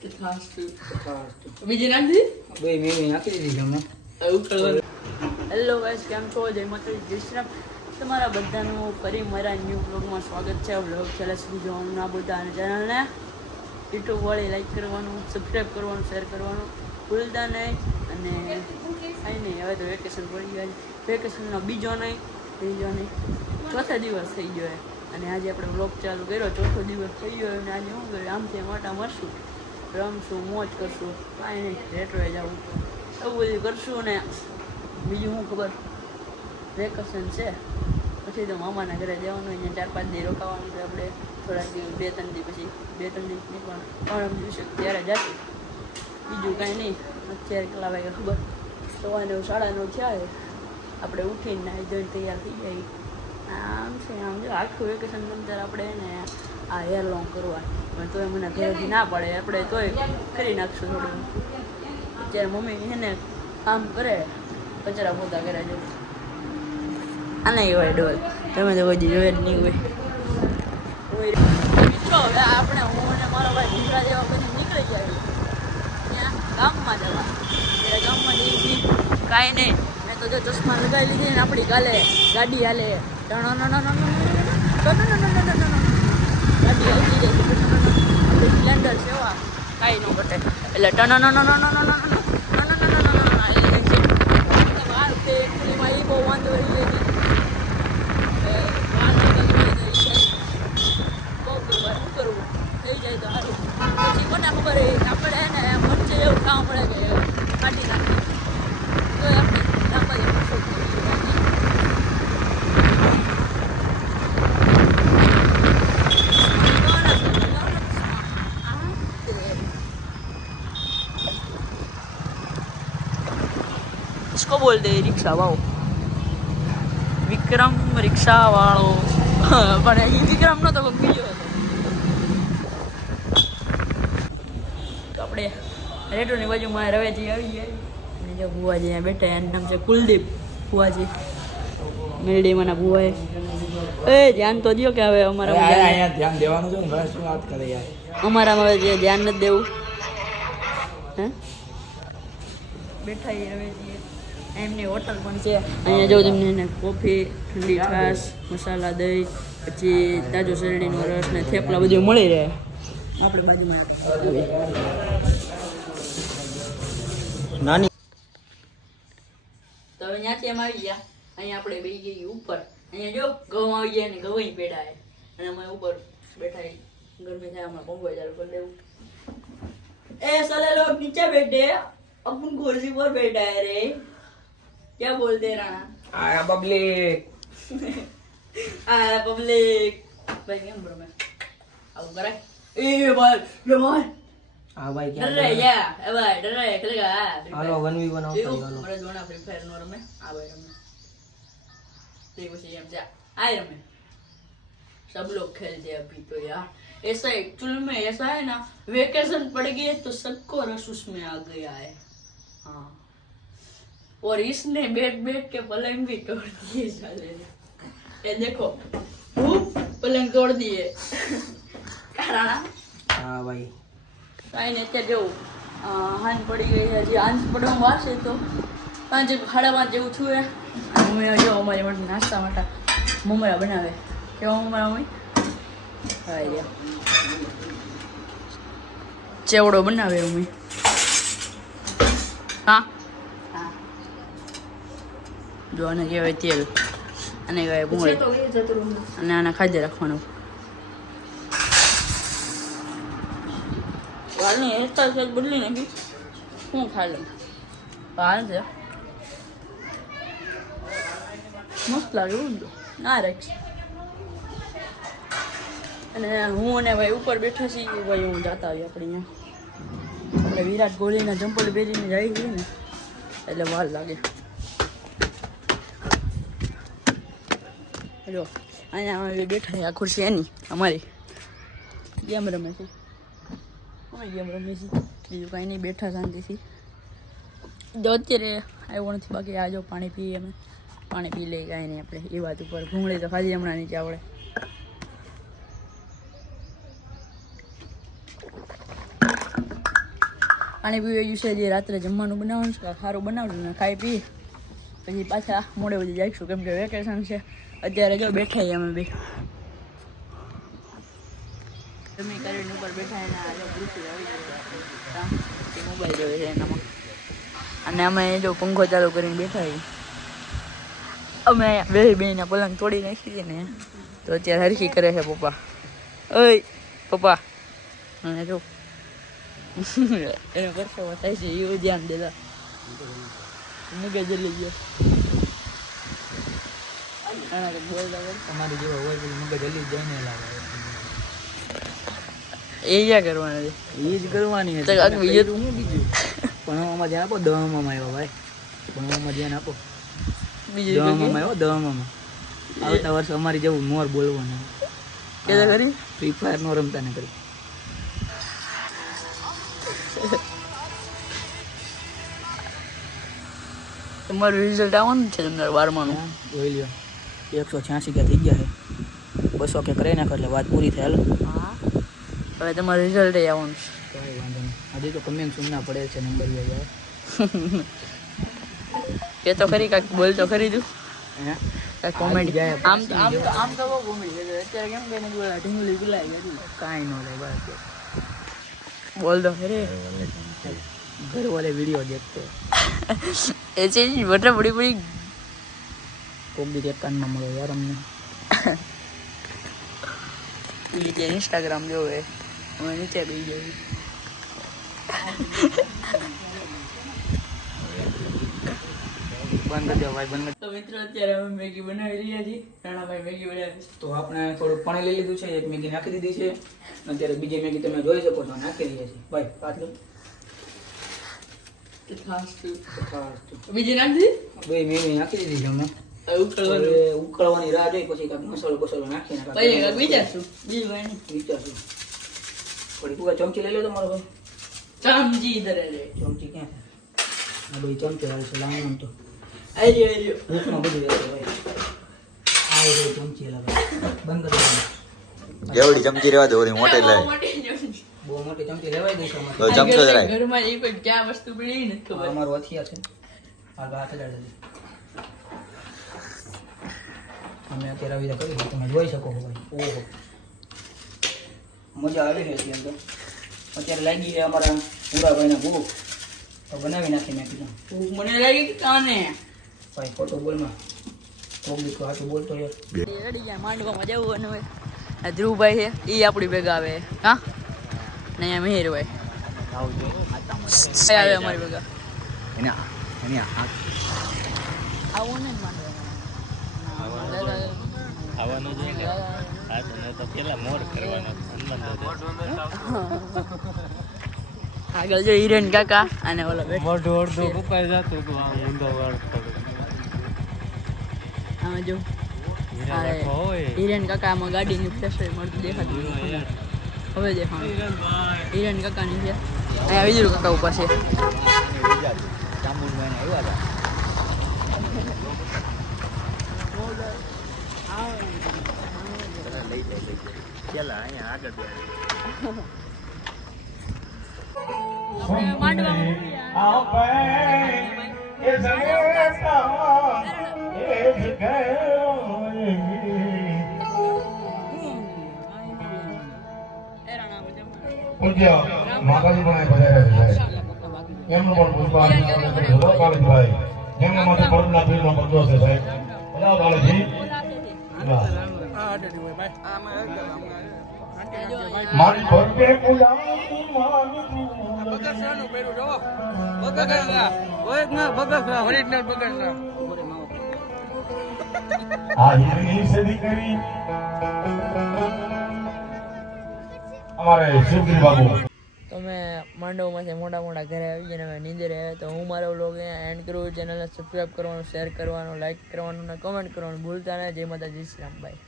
બીજી નાખી બે મેં નાખી દીધી છે હમણાં. એવું કરવાનું. હેલો ગાઈસ, કેમ છો? જય માતાજી, જય શ્રી રામ. તમારા બધાનું ફરી મારા ન્યૂ બ્લોગમાં સ્વાગત છે. બ્લોગ છેલ્લે સુધી જોવાનું ના ભૂલતા અને ચેનલને યુટ્યુબ વાળી લાઈક કરવાનું, સબસ્ક્રાઈબ કરવાનું, શેર કરવાનું ભૂલતા નહીં. અને કાંઈ નહીં, હવે તો વેકેશન પડી ગયા છે. વેકેશનનો ત્રીજો નહીં ચોથો દિવસ થઈ ગયો. અને આજે આપણે બ્લોગ ચાલુ કર્યો, ચોથો દિવસ થઈ ગયો. અને આજે શું કર્યું, આમથી મોટા મળશું, રમશું, મોજ કરશું, કાંઈ નહીં, રેટરોએ જવું, એવું બધું કરશું. ને બીજું શું ખબર, વેકેશન છે પછી તો મામાના ઘરે જવાનું, અહીંયા 4-5 દી રોકાવાનું છે આપણે. થોડાક દિવસ 2-3 દી પછી, 2-3 દી નહીં પણ પરમ દિવસે ત્યારે જશું. બીજું કાંઈ નહીં. અત્યારે કેટલા વાગે ખબર, 9:15 9:30 થયા છે. આપણે ઉઠીને નાહી ધોઈને તૈયાર થઈ જાય. આમ છે, આમ જો આખું વેકેશન અંદર આપણે ને આ હેર લોંગ કરવા, પણ તોય મને ઘરેથી ના પડે, આપણે તોય કરી નાખશું થોડું. અત્યારે મમ્મી એને કામ કરે, કચરા પોતા કરે છે. આને હોય ડોલ, તમે તો કોઈ જોયે જ નહીં હોય. મિત્રો, હવે આપણે હું અને મારો ભાઈ ભૂખરા જેવા પછી નીકળી જાય ત્યાં ગામમાં જવા. ત્યારે ગામમાં જઈએ કાંઈ નહીં, મેં તો જો ચશ્મા લગાવી લીધી ને આપણી કાલે ગાડી હાલે, ગાડી આવી જાય સ્પ્લેન્ડર સેવા કાંઈ ન ઘટે. એટલે એમાં એ બહુ વાંધો રહી જાય. થઈ જાય તો સારું. પછી કોને ખબર આપણે એને વચ્ચે એવું કામ પડે કે કાઢી નાખીએ તો આપણે લાંબા इसको बोल दे रिक्शा वाओ, विक्रम रिक्शा वाળો. પણ એ વિક્રમ નો તો બીજો હતો. તો આપણે રેટોની બાજુમાં રવેજી આવી ગયા. અને જો ભુવાજી અહીંયા બેઠા, એનું નામ છે કુલદીપ ભુવાજી, મેરડીમાંના ભુવાએ. એ ધ્યાન તો દો કે હવે અમારા ધ્યાન દેવાનું છે ને, શું વાત કરે યાર. અમારામાં હવે જે ધ્યાન નથી દેવું. હે બેઠા એ રવેજી એમની હોટલ પણ છે અહીંયા. જો તમને એને કોફી, ઠંડી છાશ, મસાલા દહીં, પછી તાજો શેરડીનો રસ ને થેપલા બધું મળી રહે. આપણે બાજુમાં નાની તો હવે ત્યાંથી એમ આવી ગયા. અહીંયા આપણે બેસી ગઈ ઉપર. અહીંયા જો ઘઉં આવી ગયા ને ઘઉં પેડા છે. અને અમે ઉપર બેઠા, ગરમી થાય, અમે પંખો ચાલુ કરી દેવું. ए साले लोग नीचे बैठे, अपन कुर्सी पर बैठा है रे, क्या बोलते राणा? આયા પબ્લિક, आया पब्लिक. भाई કેમ બ્રો મેં આવું કરે? એ ભાઈ હા ભાઈ ડર રહે યા, એ ભાઈ ડર રહે ખેલેગા. હાલો 1v1 આવતા હાલો. મારા જોના ફ્રી ફાયર નો રમે. આ ભાઈ રમે તે પછી એમ જા આય રમે. सब लोग खेलते हैं अभी तो यार. ऐसा एक्चुअल में ऐसा है ना, वेकेशन पड़ गई है तो सबको रस उसमें आ गया है. हाँ, और इसने बैठ बैठ के पलंग भी तोड़ दिए साले ने. ये देखो पलंग तोड़ दिए. કારણ હા ભાઈ કાંઈ ને અત્યારે જેવું હાંજ પડી ગઈ છે. હજી હાંજ પડવામાં વાર છે તો 5 સાડા 5 જેવું થયું છે. મમ્મી જો અમારી માટે નાસ્તા માટે મમરા બનાવે. કેવા મમરા મમ્મી? હા યા ચેવડો બનાવે મમ્મી. હા હા, જો આને કહેવાય તેલ, આને કહેવાય ભૂંગળી, અને આને ખાધે રાખવાનું. હાલની હેરસ્ટાઈલ સેજ બદલી નાખી. શું ખાઈ હાલ છે, મસ્ત લાગે ના રાખ. અને હું અને ભાઈ ઉપર બેઠા છીએ. ભાઈ હું જાતા આવી આપણે અહીંયા. આપણે વિરાટ કોહલીના ચંપલ પહેરીને જાય છે ને એટલે વાર લાગે. જો અહીંયા અમે બેઠા આ ખુરશી એની અમારી. ગેમ રમે છે અમે, ગેમ રમે છે, બીજું કાંઈ નહીં. બેઠા શાંતિથી. જો અત્યારે આવ્યો નથી, બાકી આ જો પાણી પીએ અમે. પાણી પી લઈએ, કાંઈ નહીં. આપણે એ વાત ઉપર ભૂંગળી તો ખાલી હમણાં નીચે આવડે. પાણી પીવી ગયું છે. જે રાત્રે જમવાનું બનાવવાનું છે સારું બનાવવાનું ને ખાઈ પી પછી પાછા મોડે બધી જઈશું કેમ કે વેકેશન છે. અત્યારે જો બેઠા અમે બે જમી કરીને ઉપર બેઠા એના મોબાઈલ જોવે છે એનામાં અને અમે જો પંખો ચાલુ કરીને બેઠા અમે બે બેના પલંગ તોડી નાખી છે ને તો અત્યારે હરખી કરે છે પપ્પા. ઓય પપ્પા અને જો એનો પરસેવો થાય છે એવું ધ્યાન દેતા મગજ જલી ગયો. તમારી જેવા હોય પછી મગજ હલી જાય ને લાગે. એ ક્યાં કરવાના છે? એ જ કરવાની તો કાંઈક બીજું હું બીજું ભણવામાં ધ્યાન આપો. દવામાં આવ્યો ભાઈ, ભણવામાં ધ્યાન આપો. બીજું દવામાં આવ્યો. દવામાં આવતા વર્ષે અમારી જેવું મોર બોલવાનું. કે કરી ફ્રી ફાયર નો રમતા ને કરી. તમારું રિઝલ્ટ આવવાનું છે તમારે 12માનું. જોઈ લ્યો 186 કે થઈ ગયા છે. 200 કે કરી નાખો એટલે વાત પૂરી થાય. હા હવે તમારું રિઝલ્ટ આવવાનું છે. કઈ વાંધો નહીં. હજી તો કમેન્ટ સુનના પડે છે નંબર યાર. કે તો ખરી કાંઈક બોલ તો ખરી તું હે કાંઈક કોમેડી જાય. આમ તો બહુ કોમેડી છે અત્યારે કેમ કે એને બોલા ઢીંગલી બોલાય ગયું કાંઈ ન લે બસ. બોલ તો ખરી घर वाले वीडियो देखते ऐसे ही बड़ा बड़ी बड़ी कोक दी के कान में मरो यार हमने ये इंस्टाग्राम जो है मैं नीचे भी गई બંધ કરી દો ભાઈ, બંધ. તો મિત્રો અત્યારે અમે મેગી બનાવી રહ્યા છીએ. રાણાભાઈ મેગી બનાવી તો આપણે થોડુંક પાણી લઈ લીધું છે. એક મેગી નાખી દીધી છે. અત્યારે બીજી મેગી તમે જોઈ શકો છો નાખી રહ્યા છે ભાઈ. પાટલું બીજી નાખી બે મેગી નાખી દીધી છે અમે. ઉકળવાનું હવે ઉકળવાની રાહ જોઈ પછી કાંઈક મસાલો બસાલો નાખી પછી વિચારશું બીજું કઈ નહીં વિચારશું. થોડી પૂરા ચમચી લઈ લો તમારો ભાઈ. ચામચી ઇધર રે ચમચી ક્યાં છે? આ ભાઈ ચમચી હાલશે લાવવાનું તો આઈ ભૂખમાં બધું રહેશે ભાઈ. આ રહ્યો ચમચી એલા ભાઈ. બંધ કરી દો. એવડી ચમચી રહેવા દે, ઓલી મોટી લાય. બહુ મોટી ચમચી લેવાઈ ગઈ છે અમારે. તો ચમચો જરાય. ઘરમાં એ કોઈ ક્યાં વસ્તુ પડી ને આ ખબર અમારું અથિયા છે. આ હાથ લગાડી દે. અમે અત્યારે આવી રીતે કરી તમે જોઈ શકો છો ભાઈ. ઓહો મજા આવી છે અત્યારે તો. અત્યારે લાગી છે અમારા પૂરા ભાઈને ભૂખ તો બનાવી નાખી મેં કીધું ભૂખ મને લાગી કે કાને ભાઈ ખોટો બોલમાં કોક દીકરો હાથું બોલતો યાર. રેડી ગયા માંડવામાં જવું અને હવે આ ધ્રુવભાઈ છે એ આપણી ભેગા આવે હા ને અહીંયા મિહિરભાઈ આવે અમારી ભેગા આવો ને આગળ જો હિરેન કાકા અને ઓલો આમાં જો હિરેન કાકા આમાં ગાડીની ફેસરી મળતું દેખાતું હવે દેખાણું હિરેન કાકાની છે અહીંયા વિજળુ કાકા ઉભા છે પૂજ્ય માતાજી પણ પધાર્યા છે એમનું પણ પુષ્પાંજલિ કાળીભાઈ જેમના માટે કોરોના પીરનો પડદો છે સાહેબ બજાવો કાળીજી મારી ભક્તે પુલાની માની બગસરાનું પહેરું જો બગસરા ઓય ના બગસરા ઓરિજિનલ બગસરા આ હિરની સદી કરી અમારે શિવગીરી બાબુ તો મેં માંડવમાંથી મોટા મોટા ઘરે આવી ગયા હવે નીંદરે આવ્યા તો હું મારો વ્લોગ એન્ડ કરું. ચેનલને સબસ્ક્રાઈબ કરવાનું, શેર કરવાનું, લાઈક કરવાનું અને કમેન્ટ કરવાનું ભૂલતા નહીં. જય માતાજી, શ્રી રામ, બાય.